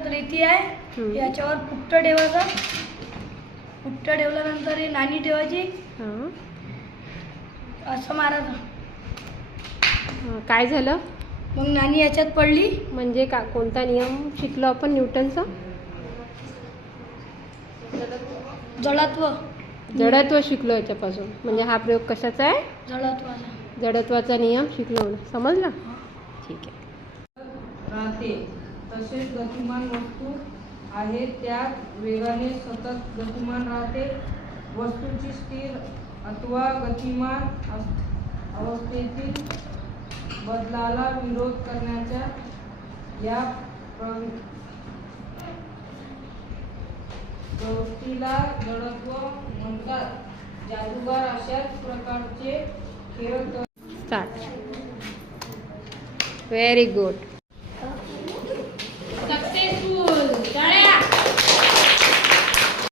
हातात रेती आहे, याच्यावर पुट्ट ठेवायचं. पुट्ट ठेवल्यानंतर ही नाणी ठेवायची, असं मारायचं. काय झालं मग नाणी याच्यात पडली. म्हणजे का कोणता नियम शिकलो आपण न्यूटनचा? जडत्व शिकलो याच्यापासून. म्हणजे हा प्रयोग कशाचा आहे? जडत्वाचा नियम शिकलो ना. समजला? ठीक आहे. राहते तसेच गतिमान वस्तू आहे त्यात वेगाने सतत गतिमान राहते. वस्तूची स्थिर अथवा गतिमान अवस्थेतील बदलाला विरोध करण्याच्या या प्रवृत्तीला जडत्व म्हणतात. जादूगार अशाच प्रकारचे खेळ स्टार्ट. Very good.